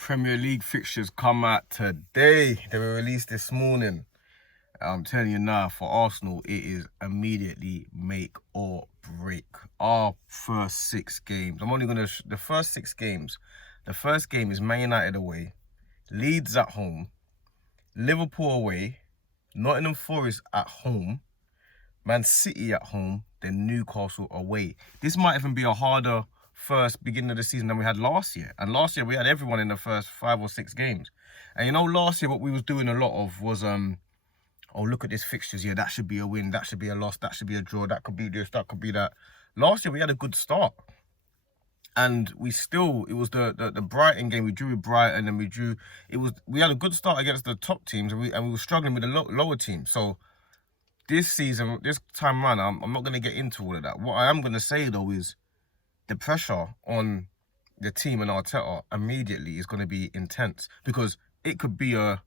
Premier League fixtures come out today. They were released this morning. I'm telling you now, for Arsenal, it is immediately make or break. Our first 6 games. I'm only going to... The first 6 games. The first game is Man United away, Leeds at home, Liverpool away, Nottingham Forest at home, Man City at home, then Newcastle away. This might even be a harder first beginning of the season than we had last year. And last year we had everyone in the first 5 or 6 games. And you know, last year what we was doing a lot of was oh, look at this fixtures. Yeah, that should be a win, that should be a loss, that should be a draw, that could be this, that could be that. Last year we had a good start. And we still, it was the Brighton game, we drew with Brighton, and we had a good start against the top teams, and we were struggling with the lower teams. So this season, this time around, I'm not going to get into all of that. What I am going to say though is the pressure on the team and Arteta immediately is going to be intense, because it could be a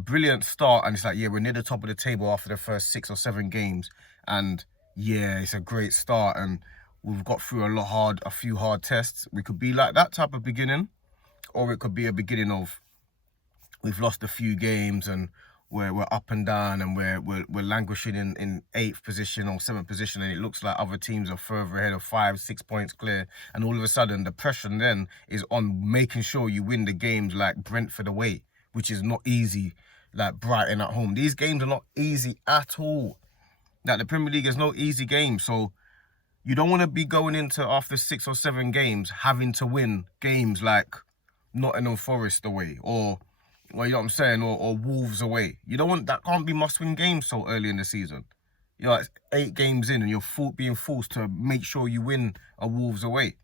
brilliant start and it's like, yeah, we're near the top of the table after the first 6 or 7 games, and yeah, it's a great start and we've got through a few hard tests. We could be like that type of beginning, or it could be a beginning of we've lost a few games and we're up and down and we're languishing in 8th position or 7th position, and it looks like other teams are further ahead of 5-6 points clear, and all of a sudden the pressure then is on making sure you win the games like Brentford away, which is not easy, like Brighton at home. These games are not easy at all. Like, the Premier League is no easy game, so you don't want to be going into after 6 or 7 games having to win games like Nottingham Forest away, or well, you know what I'm saying, or Wolves away. You don't want that. Can't be must-win games so early in the season. You're like 8 games in and you're being forced to make sure you win a Wolves away.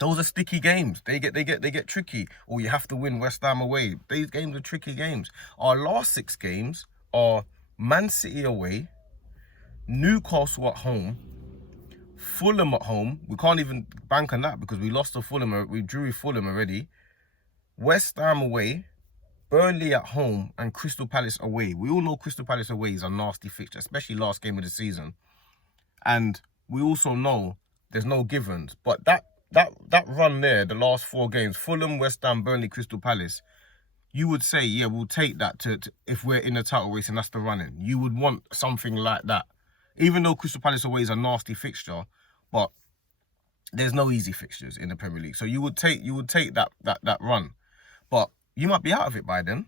Those are sticky games. They get tricky. Or you have to win West Ham away. These games are tricky games. Our last 6 games are Man City away, Newcastle at home, Fulham at home. We can't even bank on that because we lost to Fulham. We drew with Fulham already. West Ham away, Burnley at home, and Crystal Palace away. We all know Crystal Palace away is a nasty fixture, especially last game of the season. And we also know there's no givens. But that run there, the last 4 games, Fulham, West Ham, Burnley, Crystal Palace, you would say, yeah, we'll take that to if we're in the title race and that's the running. You would want something like that. Even though Crystal Palace away is a nasty fixture, but there's no easy fixtures in the Premier League. So you would take that run. But you might be out of it by then.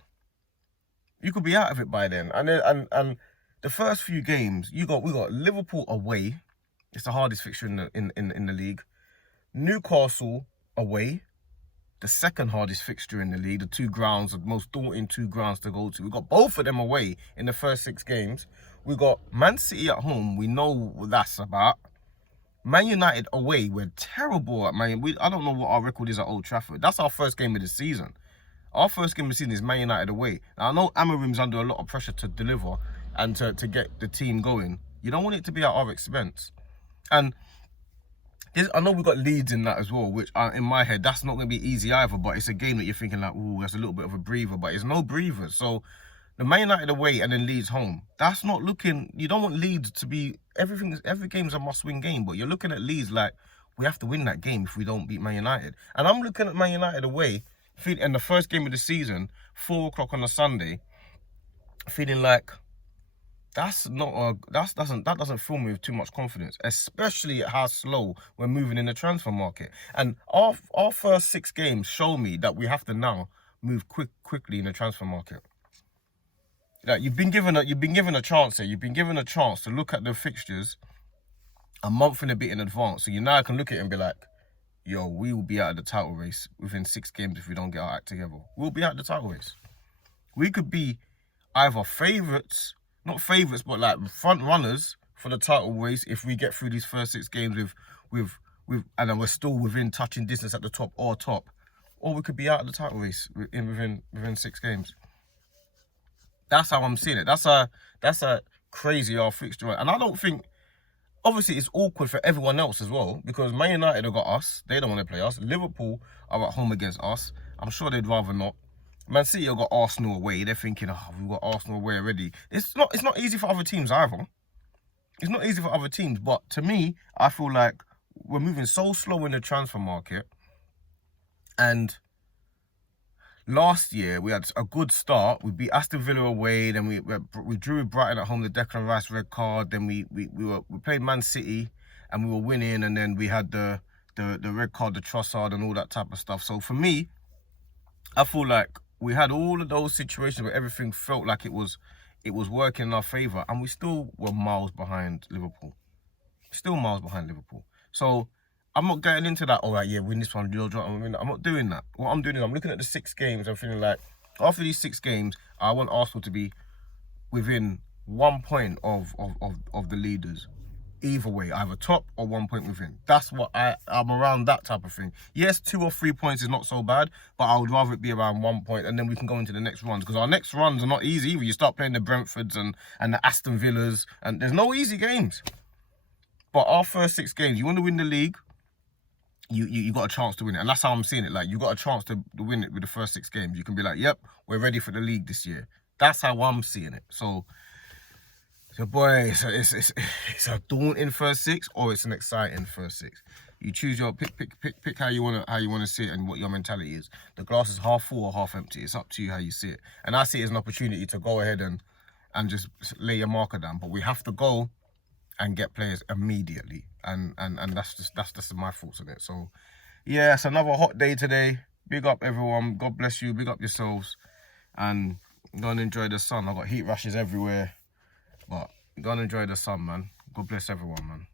You could be out of it by then. And the first few games, we got Liverpool away. It's the hardest fixture in the league. Newcastle away, the second hardest fixture in the league. The 2 grounds, the most daunting 2 grounds to go to. We got both of them away in the first 6 games. We got Man City at home. We know what that's about. Man United away. We're terrible at Man. I don't know what our record is at Old Trafford. That's our first game of the season. Our first game of the season is Man United away. Now, I know Amarim's under a lot of pressure to deliver and to get the team going. You don't want it to be at our expense. And I know we've got Leeds in that as well, which in my head, that's not going to be easy either. But it's a game that you're thinking like, ooh, that's a little bit of a breather. But it's no breather. So the Man United away and then Leeds home, that's not looking... You don't want Leeds to be... Every game's a must-win game. But you're looking at Leeds like, we have to win that game if we don't beat Man United. And I'm looking at Man United away, in the first game of the season, 4 o'clock on a Sunday, feeling like that doesn't fill me with too much confidence, especially at how slow we're moving in the transfer market. And our first 6 games show me that we have to now move quickly in the transfer market. Like, you've been given a chance here. You've been given a chance to look at the fixtures a month and a bit in advance. So you now can look at it and be like, yo, we will be out of the title race within 6 games if we don't get our act together. We'll be out of the title race. We could be either not favourites, but like front runners for the title race if we get through these first 6 games with and then we're still within touching distance at the top, or we could be out of the title race within 6 games. That's how I'm seeing it. That's a crazy fixture, and I don't think. Obviously, it's awkward for everyone else as well, because Man United have got us. They don't want to play us. Liverpool are at home against us. I'm sure they'd rather not. Man City have got Arsenal away. They're thinking, oh, we've got Arsenal away already. It's not easy for other teams either. It's not easy for other teams. But to me, I feel like we're moving so slow in the transfer market. And last year we had a good start. We beat Aston Villa away, then we drew with Brighton at home, the Declan Rice red card. Then we played Man City and we were winning, and then we had the red card, the Trossard and all that type of stuff. So for me, I feel like we had all of those situations where everything felt like it was working in our favour, and we still were miles behind Liverpool. Still miles behind Liverpool. So I'm not getting into that, all right, yeah, win this one, I'm not doing that. What I'm doing is I'm looking at the 6 games, I'm feeling like, after these 6 games, I want Arsenal to be within 1 point of the leaders. Either way, either top or 1 point within. That's what I'm around, that type of thing. Yes, 2 or 3 points is not so bad, but I would rather it be around 1 point, and then we can go into the next runs, because our next runs are not easy either. You start playing the Brentfords and the Aston Villas, and there's no easy games. But our first 6 games, you want to win the league, you got a chance to win it. And that's how I'm seeing it. Like, you got a chance to win it with the first 6 games. You can be like, yep, we're ready for the league this year. That's how I'm seeing it. So boy, it's a daunting first 6, or it's an exciting first 6. You choose your pick how you wanna see it and what your mentality is. The glass is half full or half empty. It's up to you how you see it. And I see it as an opportunity to go ahead and just lay your marker down. But we have to go and get players immediately. And that's just my thoughts on it. So yeah, it's another hot day today. Big up everyone. God bless you. Big up yourselves. And go and enjoy the sun. I've got heat rashes everywhere. But go and enjoy the sun, man. God bless everyone, man.